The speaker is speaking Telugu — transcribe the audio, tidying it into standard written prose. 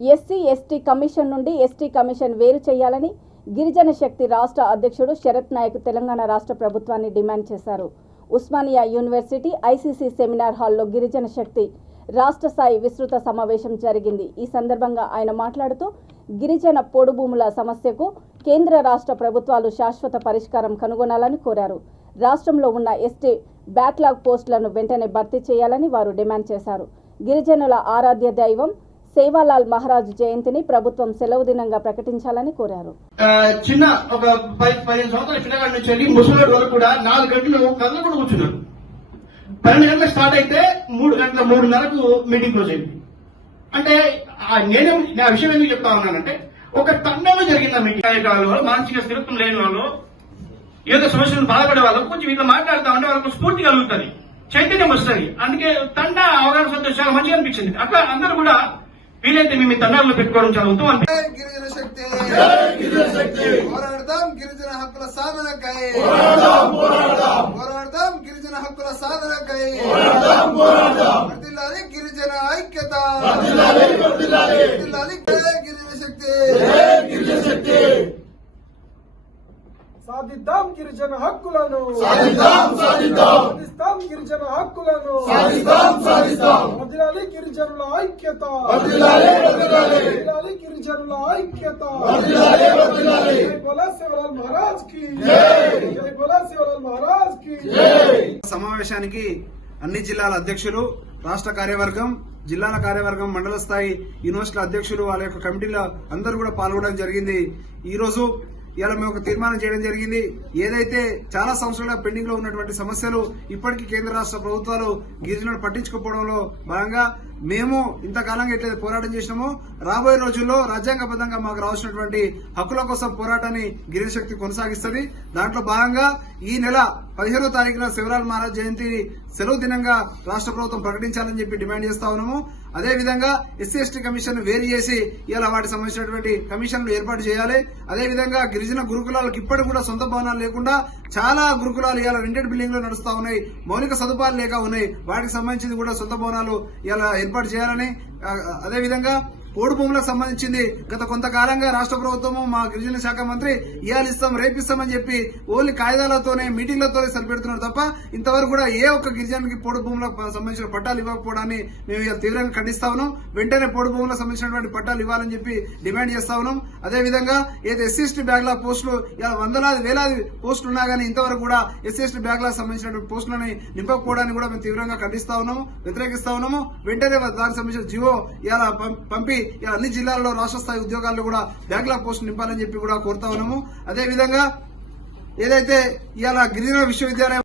ఎస్సీ ఎస్టీ కమిషన్ నుండి ఎస్టీ కమిషన్ వేరు చేయాలని గిరిజన శక్తి రాష్ట్ర అధ్యక్షుడు శరత్ నాయక్ తెలంగాణ రాష్ట్ర ప్రభుత్వాన్ని డిమాండ్ చేశారు. ఉస్మానియా యూనివర్సిటీ ఐసీసీ సెమినార్ హాల్లో గిరిజన శక్తి రాష్ట్ర స్థాయి విస్తృత సమావేశం జరిగింది. ఈ సందర్భంగా ఆయన మాట్లాడుతూ గిరిజన పోడు భూముల సమస్యకు కేంద్ర రాష్ట్ర ప్రభుత్వాలు శాశ్వత పరిష్కారం కనుగొనాలని కోరారు. రాష్ట్రంలో ఉన్న ఎస్టీ బ్యాక్లాగ్ పోస్టులను వెంటనే భర్తీ చేయాలని వారు డిమాండ్ చేశారు. గిరిజనుల ఆరాధ్య దైవం సేవాలాల్ మహారాజ్ జయంతిని ప్రభుత్వం సెలవు దినంగా ప్రకటించాలని కోరారు. చిన్న ఒక 15 సంవత్సరాల పిల్లగాడి నుంచి వెళ్ళి ముసలి వరకు కూడా 4 గంటలు కళ్ళు కూడా కూర్చున్నారు. 12 గంటలకు స్టార్ట్ అయితే 3 గంటల 3:30కు మీటింగ్ క్లోజ్ అయింది. అంటే నా విషయం ఎందుకు చెప్తా ఉన్నానంటే, ఒక తండంలో జరిగింది మీటింగ్. వాళ్ళు మానసిక స్థిరత్వం లేని వాళ్ళు, ఏదో సమస్యలు బాధపడే వాళ్ళు కొంచెం ఇట్లా మాట్లాడుతా ఉంటే వాళ్ళకు స్ఫూర్తి కలుగుతుంది, చైతన్యం వస్తుంది. అందుకే తండ అవగాహన సంతోషాలు మంచిగా అనిపించింది. అట్లా అందరూ కూడా వీలైతే మేము తండాల్లో పెట్టుకోవడం చాలా ఉత్తమం. గిరిజన శక్తి పోరాడదాం, గిరిజన హక్కుల సాధనకై పోరాడదాం, గిరిజన హక్కుల సాధనకై వర్ధిల్లాలి గిరిజన ఐక్యత, వర్ధిల్లాలి గిరిజన శక్తి. సాధిద్దాం గిరిజన హక్కులను, సాధిద్దాం గిరిజన హక్కులను, వర్ధిల్లాలి గిరిజనుల ఐక్యత, వర్ధిల్లాలి గిరిజనుల ఐక్యత. జై బోలో సేవాలాల్ మహారాజ్ కి జై బోలో సేవాలాల్ మహారాజ్ కి జై. సమావేశానికి అన్ని జిల్లాల అధ్యక్షులు, రాష్ట్ర కార్యవర్గం, జిల్లాల కార్యవర్గం, మండల స్థాయి యూనివర్సిటీల అధ్యక్షులు, వాళ్ళ యొక్క కమిటీలో అందరూ కూడా పాల్గొనడం జరిగింది. ఈ రోజు ఇలా మేము ఒక తీర్మానం చేయడం జరిగింది. ఏదైతే చాలా సంవత్సరాలుగా పెండింగ్ లో ఉన్నటువంటి సమస్యలు ఇప్పటికీ కేంద్ర రాష్ట్ర ప్రభుత్వాలు గిరిజనులు పట్టించుకోకపోవడంలో భాగంగా మేము ఇంతకాలంగా ఎట్లయితే పోరాటం చేసినామో రాబోయే రోజుల్లో రాజ్యాంగబద్దంగా మాకు రావాల్సినటువంటి హక్కుల కోసం పోరాటాన్ని గిరిజన శక్తి కొనసాగిస్తుంది. దాంట్లో భాగంగా ఈ నెల 15వ తారీఖున సేవాలాల్ మహారాజ్ జయంతిని సెలవు దినంగా రాష్ట్ర ప్రభుత్వం ప్రకటించాలని చెప్పి డిమాండ్ చేస్తా ఉన్నాము. అదేవిధంగా ఎస్సీ ఎస్టీ కమిషన్ వేరు చేసి ఇలా వాటికి సంబంధించినటువంటి కమిషన్లు ఏర్పాటు చేయాలి. అదేవిధంగా గిరిజన గురుకులాలకు ఇప్పటికి కూడా సొంత భవనాలు లేకుండా చాలా గురుకులాలు ఇలా రెంటెడ్ బిల్డింగ్ లో నడుస్తా ఉన్నాయి, మౌలిక సదుపాయాలు లేక ఉన్నాయి. వాటికి సంబంధించింది కూడా సొంత భవనాలు ఇలా ఏర్పాటు చేయాలని, అదేవిధంగా పోడు భూములకు సంబంధించింది గత కొంతకాలంగా రాష్ట్ర ప్రభుత్వము మా గిరిజన శాఖ మంత్రి ఇయాలిస్తాం రేపిస్తామని చెప్పి ఓన్లీ కాయిదాలతోనే మీటింగ్లతోనే సరిపెడుతున్నారు తప్ప ఇంతవరకు కూడా ఏ ఒక్క గిరిజనకి పోడు భూములకు సంబంధించిన పట్టాలు ఇవ్వకపోవడాన్ని మేము తీవ్రంగా ఖండిస్తా ఉన్నాం. వెంటనే పోడు భూములకు సంబంధించినటువంటి పట్టాలు ఇవ్వాలని చెప్పి డిమాండ్ చేస్తా ఉన్నాం. అదేవిధంగా ఏదో ఎస్సీ ఎస్టీ బ్యాక్లాగ్ పోస్టులు ఇలా వందలాది వేలాది పోస్టులు ఉన్నా కానీ ఇంతవరకు కూడా ఎస్సీ ఎస్టీ బ్యాక్లాగ్ సంబంధించినటువంటి పోస్టులని నింపకపోవడాన్ని కూడా మేము తీవ్రంగా ఖండిస్తా ఉన్నాము, వ్యతిరేకిస్తా ఉన్నాము. వెంటనే దానికి సంబంధించిన జివో ఇలా పంపి అన్ని జిల్లాల్లో రాష్ట్ర స్థాయి ఉద్యోగాల్లో కూడా బ్యాక్లాగ్ పోస్ట్ నింపాలని చెప్పి కూడా కోరుతా ఉన్నాము. అదేవిధంగా ఏదైతే ఇవాళ గిరిజన విశ్వవిద్యాలయం